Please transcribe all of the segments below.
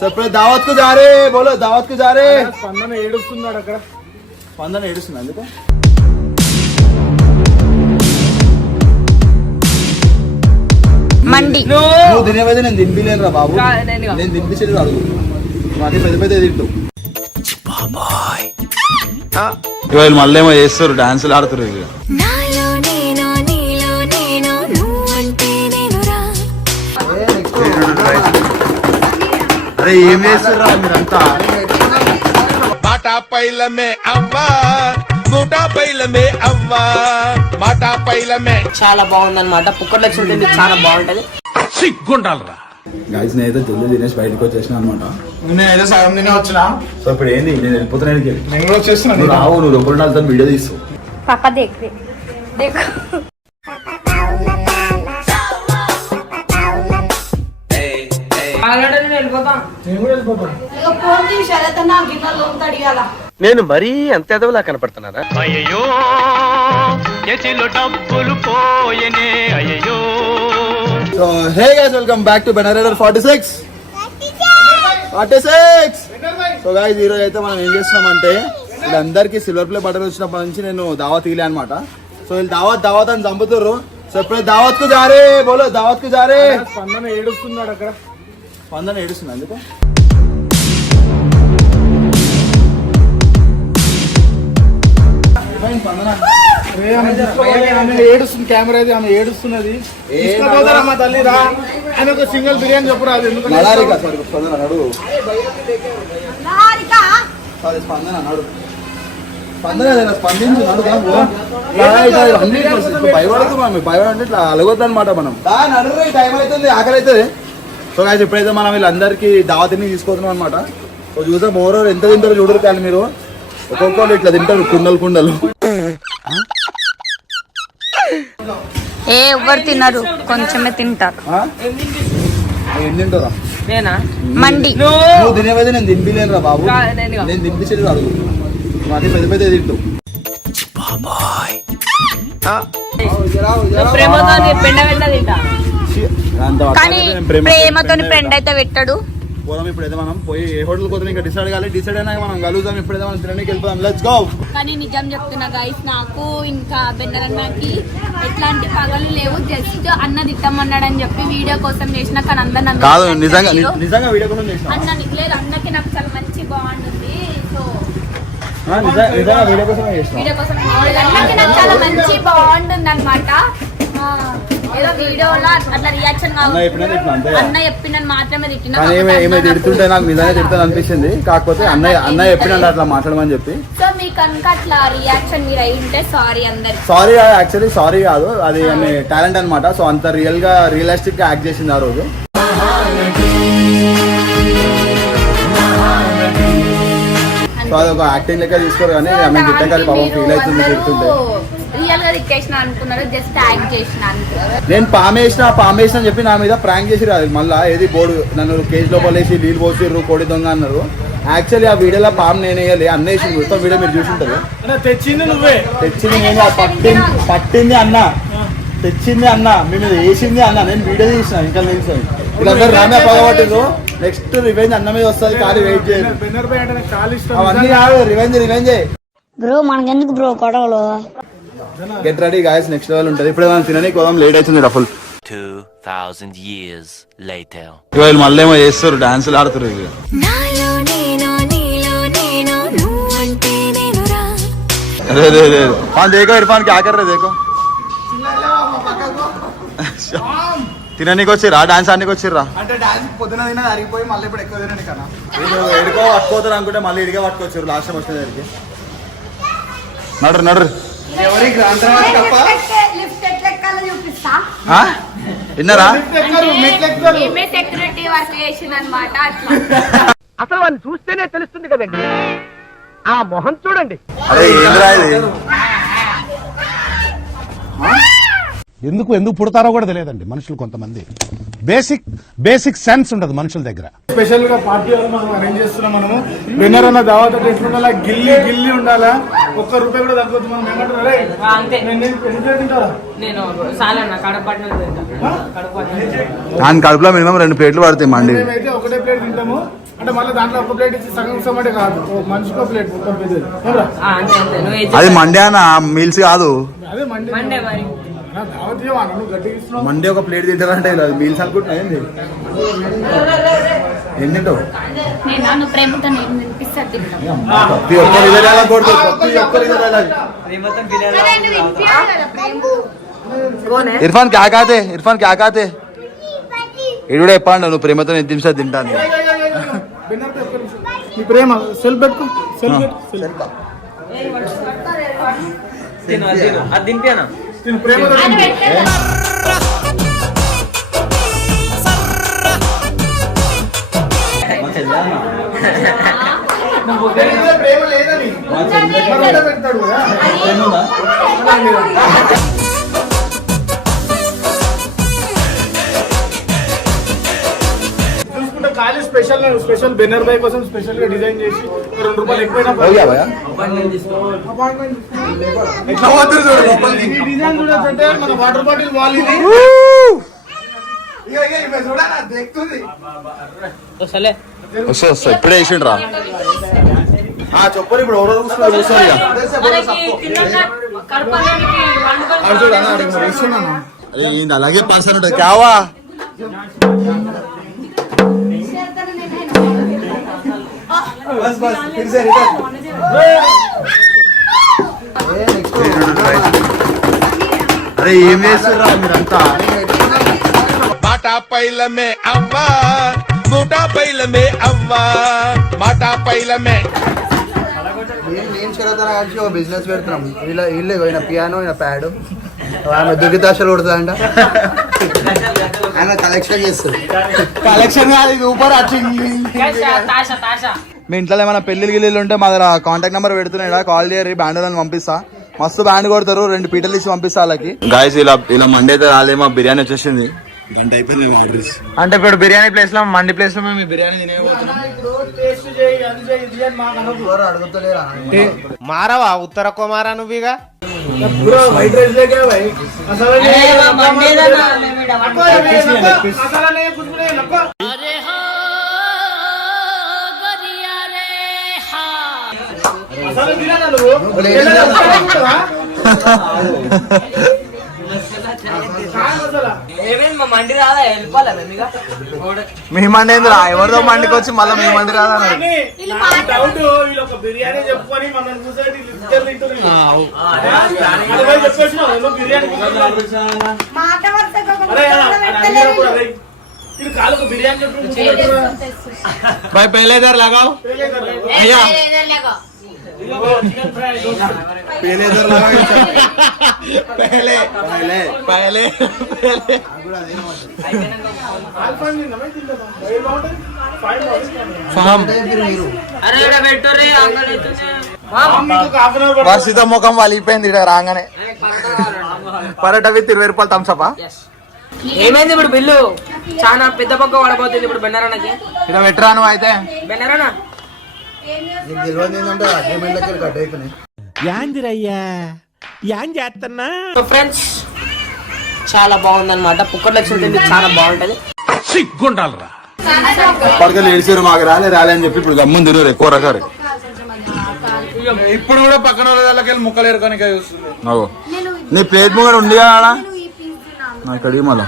Surprise దావత్ కు जा रहे बोलो दावत को जा रहे స్పందన ఏడుస్తున్నాడు అక్కడ స్పందన ఏడుస్తుంది అందుకు మండి నువ్వు తినేవైతే నేను తినిపిలేను రా బాబు నేను తినిపించేది అడుగు నువ్వు అన్ని పెద్ద పెద్ద తింటావు ఇవాళ మళ్ళీ ఏమో చేస్తారు డాన్సులు ఆడుతారు ఇక అరే ఏం చేస్తారా మీరంతా మాటా పైలమే అవ్వా నూటా పైలమే అవ్వా మాటా పైలమే చాలా బాగుంది అనమాట పుక్కర్ లక్ష్యం తింటే చాలా బాగుంటది సిగ్గుండాలరా గైస్ నేనైతే జల్దీ తినేసి బయటకు వచ్చేసిన అనమాట నేనైతే సగం తినే వచ్చినా. సో ఇప్పుడు ఏంది నేను వెళ్ళిపోతున్నాను నేను కూడా వచ్చేస్తున్నాను. నువ్వు రావు నువ్వు రూపాయలు నాలుగు వీడియో తీస్తావు పాపా దేఖ్ దేఖ్ నేను మరీ అంత ఎదవలా కనపడుతున్నారా? అయ్యో చేతిలో డబ్బులు పోయనే అయ్యో. So hey guys welcome back to Benerator 46. So guys ఈరోజు అయితే మనం ఏం చేస్తున్నామంటే వీళ్ళందరికీ సిల్వర్ ప్లే బటన్ వచ్చినప్పటి నుంచి నేను దావత్ తీయలే అనమాట. సో వీళ్ళు దావత్ అని చంపుతారు. సో ఇప్పుడు దావత్ కు जा रहे बोलो दावत को जा रहे స్పందన ఏడుస్తున్నాడు అక్కడ స్పందన ఏడుస్తుంది అందుకు ఏడుస్తుంది కెమెరా అది ఆమె ఏడుస్తున్నది మా తల్లి రా అని ఒక సింగిల్ బిర్యానీ చెప్పురాదు ఎందుకంటే నలారిక సారీ స్పందన అన్నాడు సారీ స్పందన అన్నాడు స్పందన స్పందించు భయపడదు మనం భయపడంటే ఇట్లా అలగొద్దు అనమాట మనం టైం అవుతుంది ఆకలి అవుతుంది. సో గాయస్ ఇప్పుడైతే మనం వీళ్ళందరికీ దావతిని తీసుకొస్తున్నాం అనమాట. సో చూద్దాం మోరో ఎంత తింటారో చూడరు కానీ మీరు ఒక్కొక్కరు ఇట్లా తింటారు కుండలు ఎవరు తినరు కొంచెమే తింటారు. ఏం తింటారా మండి నువ్వు తినేవైతే నేను తినిపిలేను రా బాబు నేను తినిపించేది అడుగు నువ్వు అన్ని పెద్ద పెద్ద తింటావు కానీ ప్రేమతో ఫ్రెండ్ అయితే పెట్టాడు. పోదాం ఇప్పుడైతే మనం పోయి ఏ హోటల్ పోతాం ఇంకా డిసైడ్ కాలేదు. డిసైడ్ అయినాక మనం కలుద్దాం. ఇప్పుడైతే మనం తినడానికి వెళ్ళిపోదాం. Let's go. కానీ నిజం చెప్తున్నా గైస్ నాకు ఇంకా బెన్నరన్నకి ఎట్లాంటి పగలు లేవు. జస్ట్ అన్న తిట్టమన్నాడని చెప్పి వీడియో కోసం చేసిన కానీ అందరు కాదు నిజంగా వీడియో కోసం చేసిన అన్న లేదు అన్నకి నాకు చాలా మంచి బాగుంటుంది. సో వీడియో కోసం చేసిన వీడియో కోసం అన్నకి నాకు చాలా మంచి బాగుంటుంది అనమాట. ఏదో వీడియోలో అట్లా రియాక్షన్ అన్న చెప్పిన మాత్రమే తిడుతుంటే నాకు నిజంగా తిడుతుంది అనిపించింది. కాకపోతే అన్న చెప్పిన అట్లా మాట్లాడమని చెప్పి సో మీకు కనుక అట్లా రియాక్షన్ మీరు అయి ఉంటే సారీ అందరికి. సారీ యాక్చువల్లీ సారీ కాదు అది ఆమె టాలెంట్ అనమాట. సో అంత రియలిస్టిక్ గా యాక్ట్ చేసింది ఆ రోజు. సో అది ఒక యాక్టింగ్ లెక్క తీసుకోరు కానీ ఆమె తిట్టే కానీ పాపం ఫీల్ అవుతుంది తిడుతుంటే. రియల్ గా రిక్వెస్ట్ అనుకున్నారు జస్ట్ యాక్ట్ చేసిన అనుకున్నారు. నేను పామేసిన చెప్పి నా మీద ప్రాంక్ చేసి రాదు మళ్ళీ ఏది బోర్డు నన్ను కేజ్ లోపల వేసి నీళ్ళు పోసిర్రు కోడి దొంగ అన్నారు. యాక్చువల్లీ ఆ వీడియోలో పాము నేను వేయాలి అన్న వేసి మొత్తం వీడియో మీరు చూసుంటారు. తెచ్చింది నువ్వే తెచ్చింది నేను పట్టింది అన్న తెచ్చింది అన్న మీ మీద వేసింది అన్న నేను వీడియో తీసిన ఇంకా తెలుసు వీళ్ళందరూ రామే పగబట్టిండ్రు. నెక్స్ట్ రివెంజ్ అన్న మీద వస్తుంది కానీ వెయిట్ చేయండి. అవన్నీ కాదు రివెంజ్ బ్రో మనకెందుకు బ్రో గొడవలు. Get ready guys next level ఉంటుంది. ఇప్పుడే మనం తినడానికి పోదాం. లేట్ అవుతుంది డఫుల్ 2000 years later. ఇవాళ మళ్ళీ ఏమో చేస్తారు డాన్సులు ఆడుతారు ఇక देखो इरफान क्या कर रहे देखो తిననీకి వచ్చిర్రా డాన్స్ ఆడనీకి వచ్చిర్రా అంటే డాన్స్ పొద్దున తిన్నది అరిగిపోయి మళ్ళీ ఇప్పుడు ఎక్కువ తినని కన్నా ఎడుకో పట్టుకోతారు అనుకుంటే మళ్ళీ ఇడిగా పట్టుకొచ్చారు లాస్ట్ టైం వచ్చిన దగ్గరికి. నడరు విన్నారా సెక్యూరిటీ వర్క్ చేసింది అనమాట. అసలు వాళ్ళు చూస్తేనే తెలుస్తుంది కదండి ఆ మొహం చూడండి. అరే ఏంద్రా ఇది ఎందుకు పుడతారో కూడా తెలియదండి మనుషులు. కొంతమంది బేసిక్ సెన్స్ ఉండదు మనుషుల దగ్గర. స్పెషల్ గా పార్టీ మనం అరేంజ్ చేస్తున్నాం. మనము విన్నర్ అన్న దావత్ ఎట్లుండాలా గిల్లి ఉండాలా. ఒక్క రూపాయి కూడా తగ్గొద్దు. మనం ఏమంటారా దాని కడుపులో మినిమం 2 ప్లేట్లు పడతాయి మండి. అయితే ఒకటే ప్లేట్ తింటాము. అంటే మళ్ళీ దాంట్లో ఒక ప్లేట్ ఇచ్చి సగం ఇస్తామంటే కాదు, ఒక మనిషికి ఒక ప్లేట్ మొత్తం పెద్దది. ఏమ్రా? అది మండే అన్న, మీల్స్ కాదు. అదే మండే మరి దావత్ ఇవ్వమా? నువ్వు గట్టిగా ఇస్తున్నావు. మండే ఒక ప్లేట్ తింటారంటే ఇలా మీల్స్ అనుకుంటున్నా ఏంది? ఏం తింటావు? నేను ప్రేమతో నేను వినిపిస్తాను తింటాను. ప్రతి ఒక్కరు ఇదే dialogue కొడతారు, ప్రతి ఒక్కరు ఇదే dialogue. ఇర్ఫాన్ క్యా కాతే, ఇర్ఫాన్ క్యా కాతే? ఇది కూడా చెప్పండి, నువ్వు ప్రేమతో ఎన్ని నిమిషాలు తింటాను. నీ ప్రేమ సెల్ పెట్టుకో, సెల్ నేను ప్రేమతో ప్రేమ లేదని పెడతాడు కదా. చూసుకుంటే ఖాళీ స్పెషల్ బెన్నర్ బాయ్ కోసం స్పెషల్ గా డిజైన్ చేసి ₹2 ఎక్కువైనా డిజైన్ చూడొచ్చంటే మన వాటర్ బాటిల్ వాల్ ఇది. వస్తా ఇప్పుడే వేసిండు రా. చెప్పరు ఇప్పుడు ఎవరో చూస్తున్నారు, చూస్తారు ఇక. అరే ఈయన అలాగే పర్సన్ ఉంటుంది కావా. అరే ఏం చేస్తుర్రా మీరంతా? మాటా పైలమే అవ్వా, నూటా పైలమే అవ్వా, మాటా పైలమే. నేను చదువుతాను కలిసి ఒక బిజినెస్ పెడుతున్నాం. వీళ్ళే పోయిన పియానో, ఈయన ప్యాడ్, ఆమె దుర్గితాశలు కొడుతుందంట. ఆయన కలెక్షన్ చేస్తుంది. కలెక్షన్ కాదు ఇది, ఊపర్ మీ ఇంట్లో ఏమైనా పెళ్లి గిల్లు ఉంటే మా దగ్గర కాంటాక్ట్ నెంబర్ పెడుతున్నాయి, కాల్ చేయరు, బ్యాండ్ వాళ్ళని పంపిస్తా. మస్తు బ్యాండ్ కొడతారు, 2 పీటలు ఇచ్చి పంపిస్తా వాళ్ళకి. గాయస్ ఇలా మండే అయితే రాలే, మా బిర్యానీ వచ్చేసింది. గంట అయిపోయింది అంటే ఇప్పుడు బిర్యానీ ప్లేస్ లో మండి ప్లేస్ లో మేము బిర్యానీ అడుగుతలేరా మారవా ఉత్తర కుమారా నువ్వుగా వైట్ రైస్ లేకే భాయ్ మసాలా మీ మండి ఏంది రా, ఎవరితో మండికి వచ్చి మళ్ళీ మీ మండి రాదా? బిర్యానీ చెప్పుకొని మనం भाई पहले इधर लगाओ, भैया पहले इधर लगाओ, पहले पहले पहले వర్షిత ముఖం వలిపోయింది రాగానే. పరోట విత్ 20 రూపాయలు థమ్స్అప్. ఏమైంది ఇప్పుడు బిల్లు చాలా పెద్ద పక్క పడబోతుంది ఇప్పుడు బెన్నరానకి. ఇలా పెట్టరాను అయితే బెన్నరానా ఫ్రెండ్స్ చాలా బాగుంది అనమాట. పుక్కర్ లక్ష్యం తింటే చాలా బాగుంటది. సిగ్గుండాలరా. అప్పటికే ఏడ్చారు, మాకు రాలే అని చెప్పి ఇప్పుడు గమ్మున తిరగరు ఎక్కువ రకారు. ఇప్పుడు కూడా పక్కన వాళ్ళకి ముక్కలు ఎరుకోనికే చూస్తుంది. నీ ప్లేట్ ముంగడ ఉంది కదా ఇక్కడికి మళ్ళా.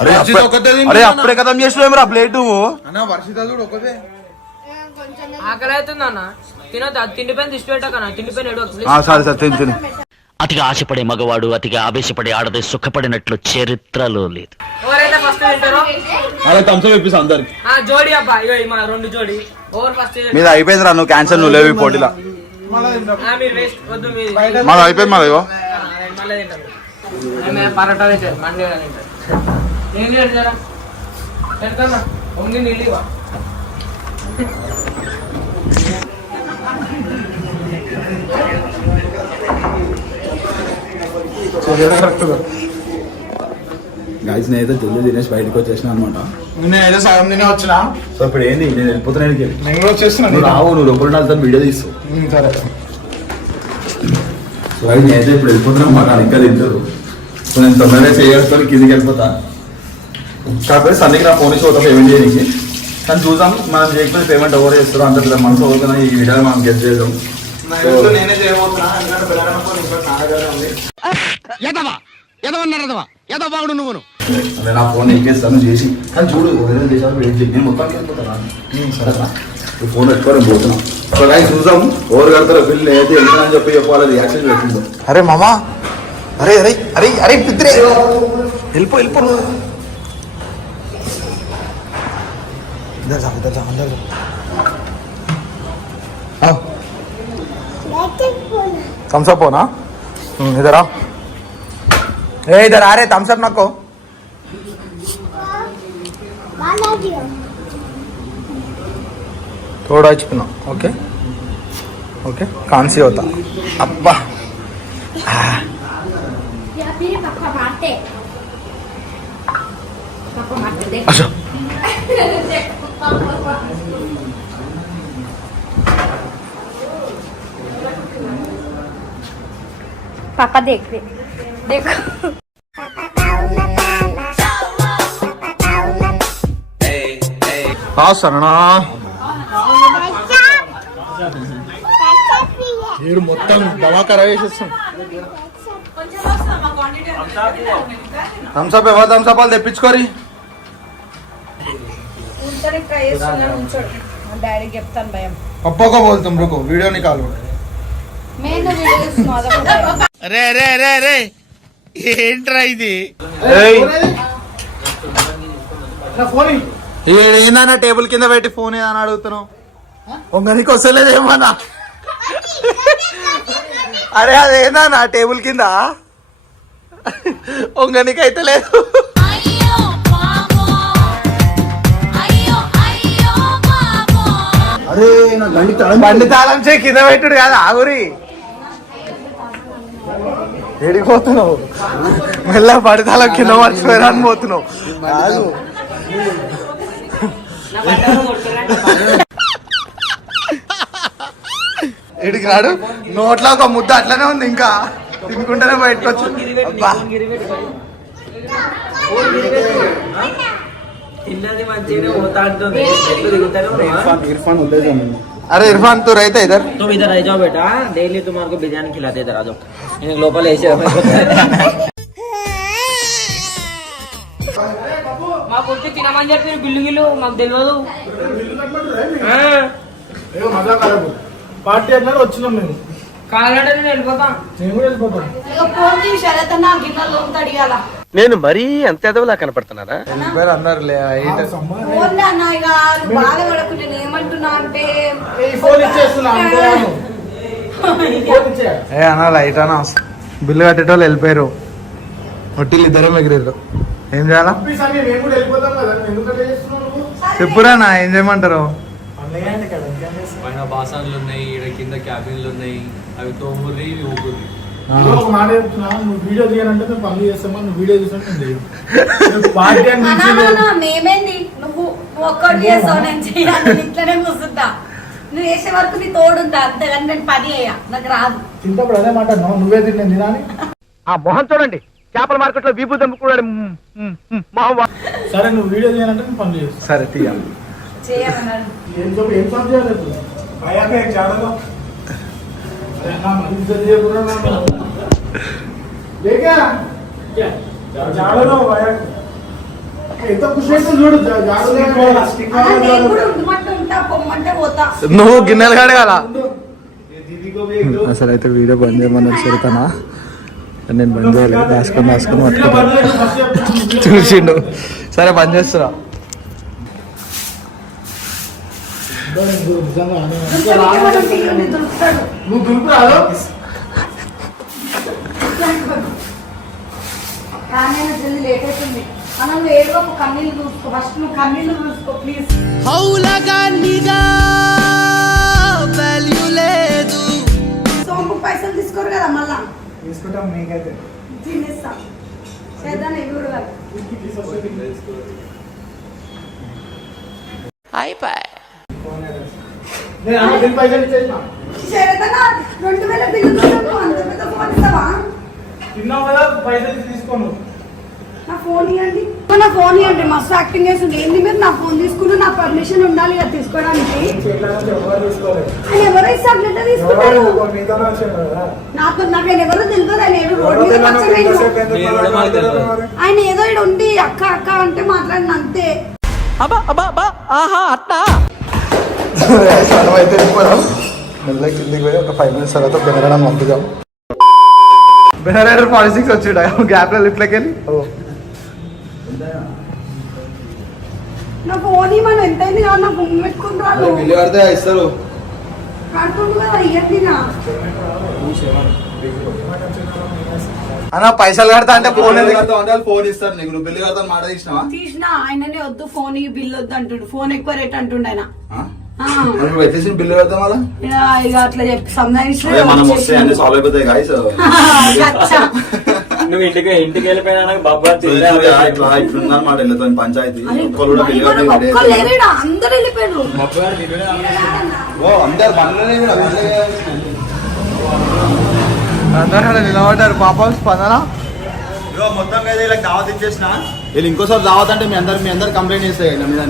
అరే అప్పుడే కథం చేసినా ప్లేట్. ఆకలి అవుతుంది అన్న, తినొద్దు. తిండి పైన దిష్టి పెట్టకన్నా, తిండి పైన సరే సరే తిని తిని. అతిగా ఆశపడే మగవాడు అతిగా ఆవేశపడే ఆడది సుఖపడినట్లు చరిత్రలో లేదు. ఎవరైతే ఫస్ట్ తింటారో అలా థమ్స్అప్ ఇప్పిస్తా అందరికి. జోడి అబ్బా, ఇగో మా 2 జోడి. ఓవర్ ఫస్ట్ మీద అయిపోయిందిరా, నువ్వు క్యాన్సర్, నువ్వు లేవు పోటీలా. మీరు వేస్ట్ వద్దు, మాది అయిపోయింది. మాది మళ్ళీ తింటారు. పరోటా తింటారు, మండి తింటారు. ఏం చేస్తారా ఎక్కడన్నా ఒంగి నీళ్ళు ఇవ్వ. గాయస్ నేనైతే జల్దీ తినేసి బయటకు వచ్చేసిన అనమాట. నేనైతే సగం తినే వచ్చిన. సో ఇప్పుడు ఏంది, నేను వెళ్ళిపోతున్నాను. నేను కూడా వచ్చేస్తున్నాను. రావు, నువ్వు లోపల నాలుగు వీడియో తీస్తావు. సరే సో అయితే నేనైతే ఇప్పుడు వెళ్ళిపోతున్నాను అన్నమాట. ఇంకా తింటారు. సో నేను తొందరగా చేయగలుగుతాను, కిందికి వెళ్ళిపోతా. కాకపోతే సందేకి నా ఫోన్ ఇచ్చి ఒక పేమెంట్ చేయడానికి కానీ చూద్దాం మనం చేయకపోతే పేమెంట్ ఎవరు చేస్తారో అంత మనసు అవుతున్నా ఈ వీడియో మనం గెట్ చేద్దాం. నేనే చేయబోతున్నా ఎందుకంటే బెనారస్ ఫోన్ ఇంకా నా దగ్గర ఉంది. అదే నా ఫోన్ ఎక్కేస్తాను చేసి కానీ చూడు ఏదైనా చేసాను వెయిట్ చేసి నేను మొత్తం వెళ్ళిపోతాను సరేనా ఈ ఫోన్ పెట్టుకొని పోతున్నాం ఒకసారి చూద్దాం ఎవరు కడతారో బిల్లు అయితే వెళ్తానని చెప్పి చెప్పాలి రియాక్షన్ పెట్టిందో. అరే మామా అరే అరే అరే అరే పిత్రే వెళ్ళిపో వెళ్ళిపో थम्स अप हो ना इधर आओ ए इधर आ रहे थम्स अप नको थोड़ा चिपना ओके ओके कान से होता अब्बा अच्छा पापा देख रहे देखो हाँ सरना వీడు మొత్తం ధమాకా వేసేస్తాం. థమ్స్అప్ ఎవరు థమ్స్అప్ వాళ్ళు తెప్పించుకోరి. పప్పకో బోల్తాం రుకో వీడియో నికాల్ రే రే రే రే ఏంట్రా ఇది? ఏదైనా టేబుల్ కింద పెట్టి ఫోన్ ఏదైనా అడుగుతున్నావు ఒంగనికి వస్తలేదేమన్నా. అరే అదేనా నా టేబుల్ కింద ఒంగనికి అయితే లేదు. అరే నా బండి తాళం చేయి కింద పెట్టుడు కాదు ఆగురి ఎడిపోతున్నావు మెల్ల బండి తాళం కింద మర్చిపోయారా అని పోతున్నావు. ఎడికి రాడు నోట్లో ఒక ముద్ద అట్లనే ఉంది ఇంకా తినుకుంటేనే బయటకు వచ్చు. अरे इरफान तू रहता इधर तुम इधर रह जाओ बेटा डेली तुम्हारे को बिरयानी खिलाते इधर आ जाओ लोकल ऐसे మాకు వచ్చి తినమని చెప్పి బిల్లు గిల్లు మాకు తెలియదు. పార్టీ అన్నారు వచ్చినాం మేము కావాలంటే నేను వెళ్ళిపోతా. నేను కూడా వెళ్ళిపోతాం. నేను మరీ అంత ఎదవలా కనపడుతున్నారా? అందరు అన్నా లైట్ అన్నా బిల్లు కట్టేటోళ్ళు వెళ్ళిపోయారు. హోటల్ ఇద్దరే మిగిలిరు. ఏం చేయాలా చెప్పురా నా ఏం చేయమంటారు? పైన బాసాన్లు ఉన్నాయి, ఈడ కింద క్యాబిన్లు ఉన్నాయి, అవి తోముర్రి ఊగుర్రి. ఒక మాట చెప్తున్నా, నువ్వు వీడియో తీయాలంటే మేము పనులు చేస్తామా, నువ్వు వీడియో తీసాను పార్టీ అని మేమేంది నువ్వు ఒక్కటి చేస్తావు నేను చేయాలి ఇట్లనే కూర్చుంటా నువ్వు చేసే వరకు నీ తోడుంటా అంతేగాని నేను పని అయ్యా నాకు రాదు. తింటప్పుడు అదే మాట నువ్వే తిన్నాను తినాలి. ఆ మొహం చూడండి చేపల మార్కెట్ లో వీపు దమ్ముకున్నాడు మొహం. సరే నువ్వు వీడియో తీయాలంటే నేను పనులు చేస్తాను. సరే తీయాలి చేయాలన్నాడు ఏం పని చేయాలి భయాక చాడలో జాడలో భయాక ఎంత ఖుషి అయితే చూడు నువ్వు గిన్నెలు కడగాల. అసలు అయితే వీడియో బంద్ చేయమన్నారు చెరుతానా నేను బంద్ చేయలేదు. దాచుకొని పట్టుకుంటా చూసిండు. సరే బంద్ చేస్తున్నా. నువ్వు దులుపు రాదు లేట్ అవుతుంది అన్న నువ్వు ఏదో కన్నీళ్ళు చూసుకో ఫస్ట్ నువ్వు కన్నీళ్ళు చూసుకో ప్లీజ్. సోంపు పైసలు తీసుకోరు కదా మళ్ళా తీసుకుంటాం. నీకైతే తినేస్తా చేద్దాం ఇవి కూడా అయిపోయి నేను అన్న బిల్ పైసలు ఇచ్చేసిన 2000 బిల్లు అంత పెద్ద ఫోన్ ఇస్తావా? తిన్నావు కదా పైసలు తీసుకోను. నా ఫోన్ ఇవ్వండి, నా ఫోన్ ఇవ్వండి. మస్తు యాక్టింగ్ చేస్తుంది. ఏంది మీరు నా ఫోన్ తీసుకుని నా పర్మిషన్ ఉండాలి కదా తీసుకోవడానికి. ఆయన ఎవరో ఇస్తారు లెటర్ తీసుకుంటారు నాతో. నాకు ఆయన ఎవరో తెలియదు. ఆయన ఏదో రోడ్ మీద ఆయన ఏదో ఇక్కడ ఉండి అక్క అక్క అంటే మాట్లాడిన అంతే. అయితే వెళ్ళిపోదాం. మెల్లగా కిందికి పోయి ఒక 5 minutes తర్వాత బెనరడం పంపుదాం. బెనరైడర్ పాలిటిక్స్ వచ్చాడు గ్యాప్ లో లిఫ్ట్లోకి వెళ్ళి. నా ఫోన్ మనం ఎంతైంది కాదు. నా ఫోన్ పెట్టుకుంటాను బిల్లు కడితే ఇస్తారు. కడుతుంది కదా ఇవ్వండి. అన్న పైసలు కడతా అంటే ఫోన్ ఫోన్ ఇస్తారు నీకు. నువ్వు బిల్లు కడతా మాట తీసినావా? తీసిన ఆయననే వద్దు ఫోన్ బిల్ వద్దు అంటుండు. ఫోన్ ఎక్కువ రేట్ అంటుండు ఆయన. నువ్వు ఎట్లేసి బిల్లు కడతాం అలా ఇక అట్లా చెప్పి సంబంధించిన మనం వస్తే అన్ని సాల్వ్ అయిపోతాయి గాయస్. నువ్వు ఇంటికి వెళ్ళిపోయినా బాబా ఇట్లుందన్నమాట వెళ్ళతో పంచాయతీ. ఒక్కరు కూడా బిల్లు కట్టి అందరు వెళ్ళిపోయారు. అందరు బండ్లనే అందరూ నిలబడ్డారు పాపం స్పందన. మొత్తం మీద ఇలా దావత్ ఇచ్చేసిన. వీళ్ళు ఇంకోసారి దావత్ అంటే మీ అందరు కంప్లైంట్ చేస్తాయి ఇలా మీద.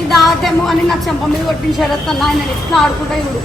ఈ దావతేమో అని నా చెంప మీద కొట్టిన శరత్ అన్న ఆయన ఎట్లా ఆడుకుంటా ఇప్పుడు.